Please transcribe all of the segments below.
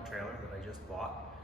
trailer that I just bought.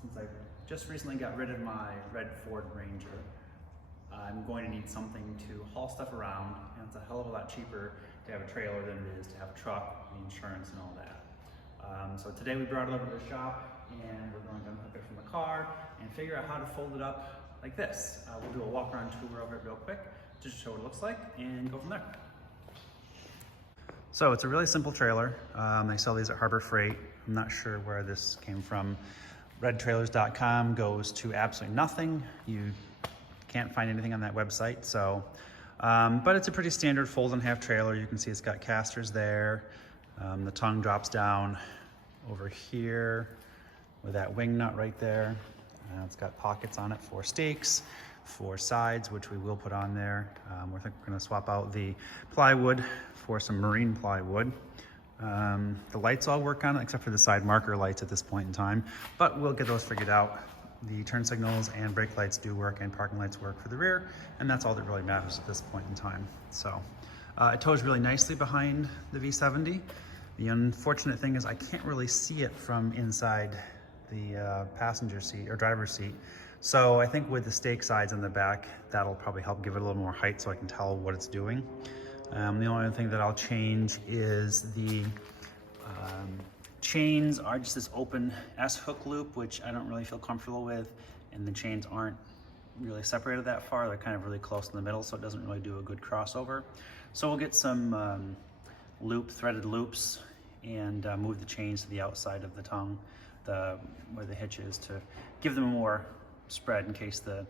Since I just recently got rid of my red Ford Ranger, I'm going to need something to haul stuff around, and it's a hell of a lot cheaper to have a trailer than it is to have a truck, the insurance and all that. So today we brought it over to the shop, and we're going to unhook it from the car and figure out how to fold it up like this. We'll do a walk around tour of it real quick, just to show what it looks like, and go from there. So it's a really simple trailer. I sell these at Harbor Freight. I'm not sure where this came from. Redtrailers.com goes to absolutely nothing. You can't find anything on that website. So, but it's a pretty standard fold and half trailer. You can see it's got casters there. The tongue drops down over here with that wing nut right there. It's got pockets on it for stakes, for sides, which we will put on there. We're gonna swap out the plywood for some marine plywood. The lights all work on it except for the side marker lights at this point in time, but we'll get those figured out. The turn signals and brake lights do work, and parking lights work for the rear, and that's all that really matters at this point in time. So it tows really nicely behind the V70. The unfortunate thing is I can't really see it from inside the passenger seat or driver's seat. So I think with the stake sides on the back, that'll probably help give it a little more height so I can tell what it's doing. The only other thing that I'll change is the chains are just this open S-hook loop, which I don't really feel comfortable with, and the chains aren't really separated that far. They're kind of really close in the middle, so it doesn't really do a good crossover. So we'll get some threaded loops and move the chains to the outside of the tongue, where the hitch is, to give them more spread in case the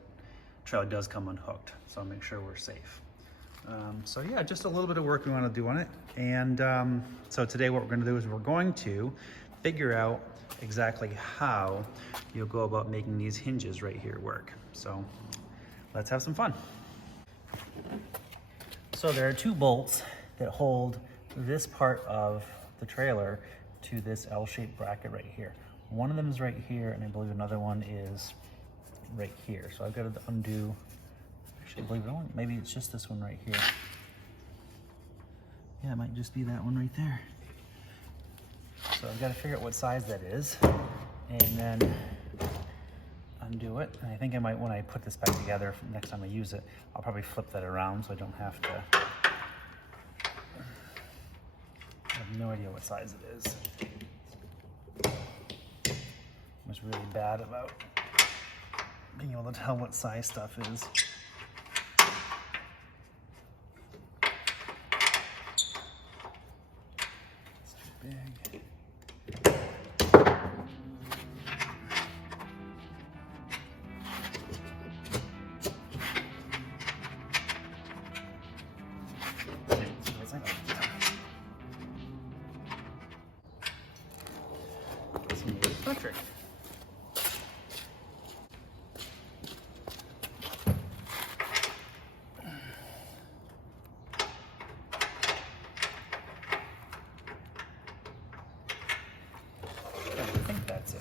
trailer does come unhooked. So I'll make sure we're safe. So yeah, just a little bit of work we want to do on it. And so today what we're going to do is we're going to figure out exactly how you'll go about making these hinges right here work. So let's have some fun. So there are two bolts that hold this part of the trailer to this L-shaped bracket right here. One of them is right here, and I believe another one is right here. So I've got to undo, actually I believe it only, maybe it's just this one right here. Yeah, it might just be that one right there. So I've got to figure out what size that is, and then undo it. And I think I might, when I put this back together, next time I use it, I'll probably flip that around so I don't have to. I have no idea what size it is. I was really bad about being able to tell what size stuff is. It's too big. Perfect. I think that's it.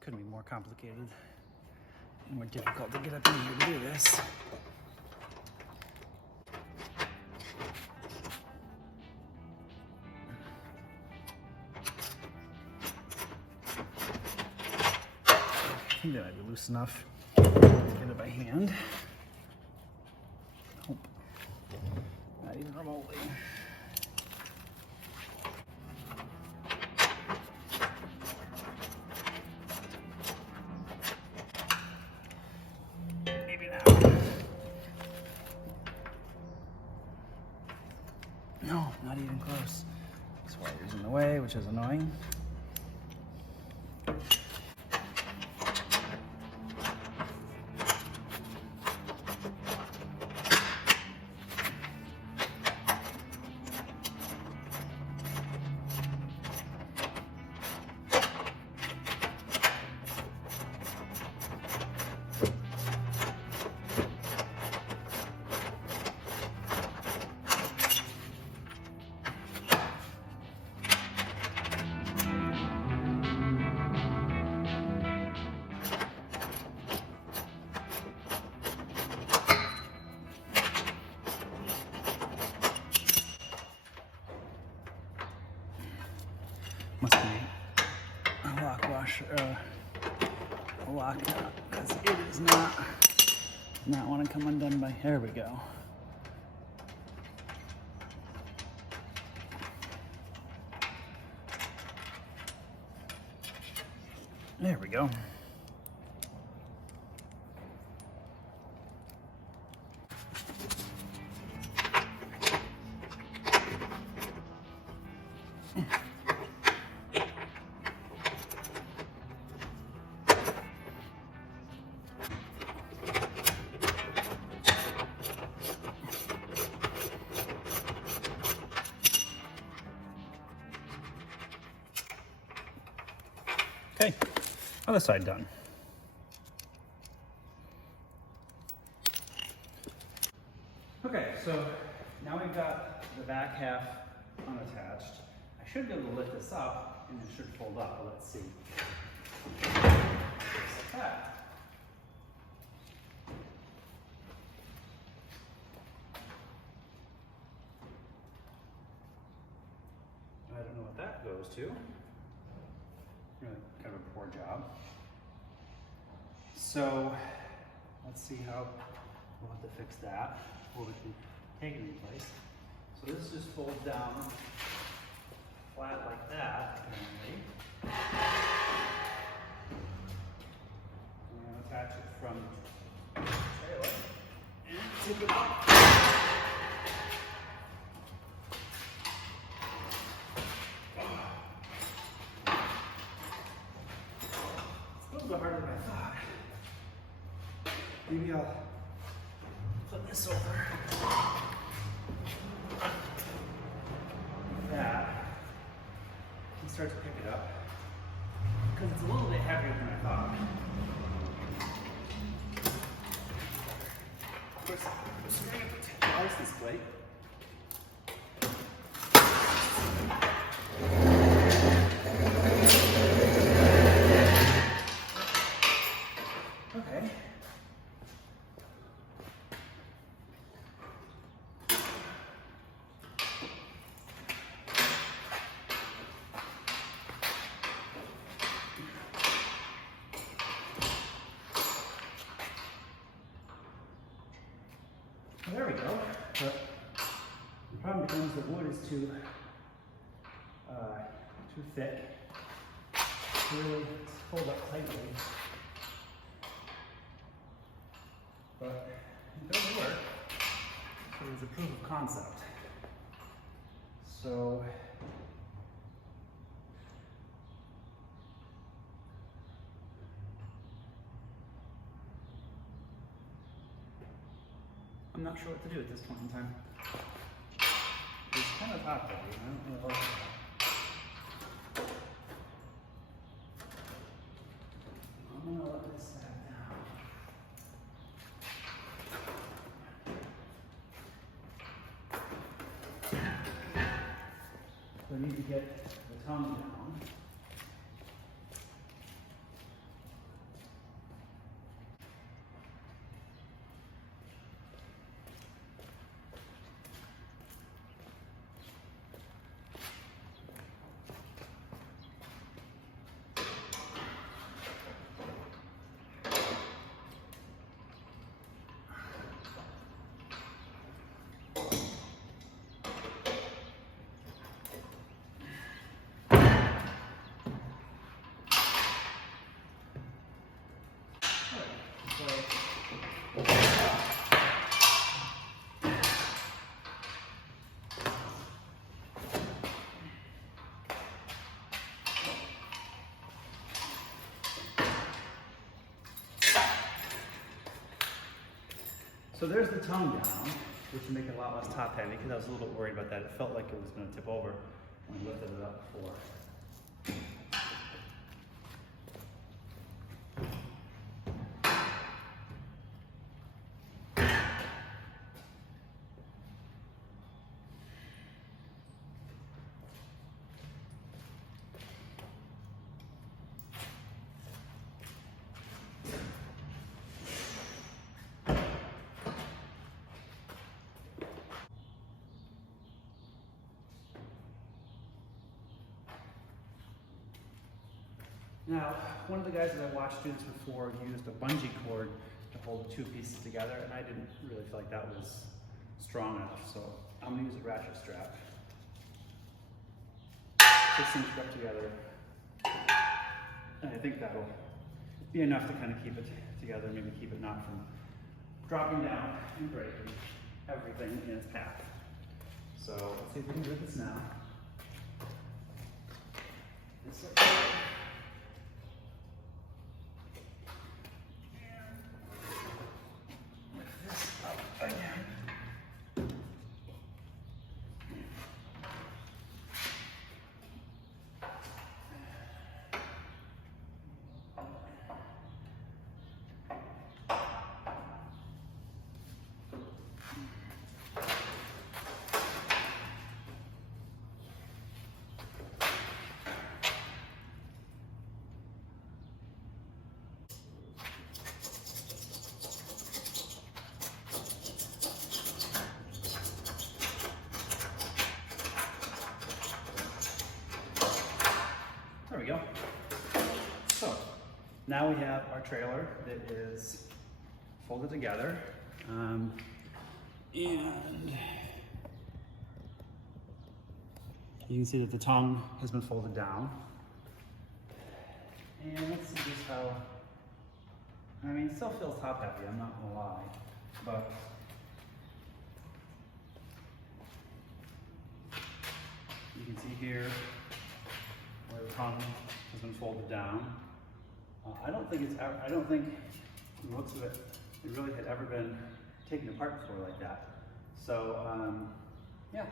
Couldn't be more complicated and more difficult to get up in here to do this. I think that might be loose enough to get it by hand. Nope, not even remotely. No, not even close. This wire's in the way, which is annoying. a lock washer, a lock nut, because it is not want to come undone by, there we go. There we go. Okay, other side done. Okay, so now we've got the back half unattached. I should be able to lift this up and it should fold up, but let's see. Just like that. I don't know what that goes to. Really kind of a poor job. So let's see how we'll have to fix that. Hold it and take it in place. So this just folds down flat like that, apparently. I'm going to attach it from the trailer and zip it up. Harder than I thought. Maybe I'll flip this over. Like that. And start to pick it up. Because it's a little bit heavier than I thought. Of course, I'm just going to protect the license plate. Okay. Well, there we go. But the problem becomes the wood is too thick to really hold up tightly. But it does work, so it's a proof of concept. So I'm not sure what to do at this point in time. It's kind of hot heavy, I don't know what I'm gonna let this back down. So I need to get the tongue down. So there's the tongue down, which will make it a lot less top heavy because I was a little bit worried about that. It felt like it was going to tip over when I lifted it up before. Now, one of the guys that I watched do this before used a bungee cord to hold the two pieces together, and I didn't really feel like that was strong enough, so I'm gonna use a ratchet strap. This thing's stuck together, and I think that'll be enough to kind of keep it together, maybe keep it not from dropping down and breaking everything in its path. So let's see if we can do this now. There we go. So now we have our trailer that is folded together. And you can see that the tongue has been folded down. And let's see just how, I mean, it still feels top heavy, I'm not gonna lie, but you can see here where the tongue has been folded down. I don't think from the looks of it, it really had ever been taken apart before like that. So yeah,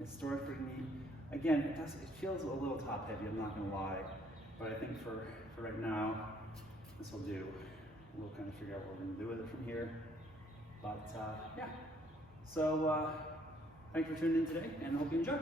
it's stored pretty neat. Again, it feels a little top heavy, I'm not gonna lie, but I think for right now, this will do. We'll kind of figure out what we're gonna do with it from here. But yeah, so thanks for tuning in today, and I hope you enjoy.